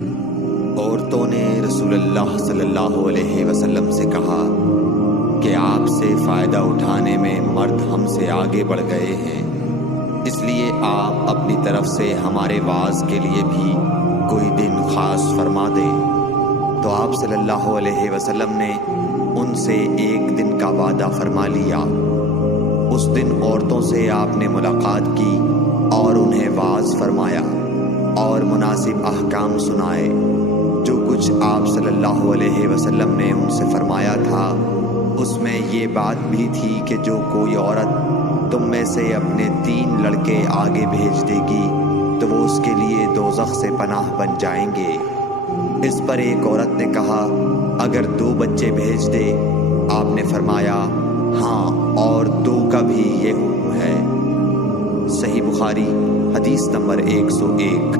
عورتوں نے رسول اللہ صلی اللہ علیہ وسلم سے کہا کہ آپ سے فائدہ اٹھانے میں مرد ہم سے آگے بڑھ گئے ہیں، اس لیے آپ اپنی طرف سے ہمارے واعظ کے لیے بھی کوئی دن خاص فرما دیں۔ تو آپ صلی اللہ علیہ وسلم نے ان سے ایک دن کا وعدہ فرما لیا۔ اس دن عورتوں سے آپ نے ملاقات کی اور انہیں واعظ فرمایا اور مناسب احکام سنائے۔ جو کچھ آپ صلی اللہ علیہ وسلم نے ان سے فرمایا تھا اس میں یہ بات بھی تھی کہ جو کوئی عورت تم میں سے اپنے 3 لڑکے آگے بھیج دے گی تو وہ اس کے لیے دوزخ سے پناہ بن جائیں گے۔ اس پر ایک عورت نے کہا اگر 2 بچے بھیج دے؟ آپ نے فرمایا ہاں، اور 2 کا بھی یہ حکم ہے۔ صحیح بخاری حدیث نمبر 101۔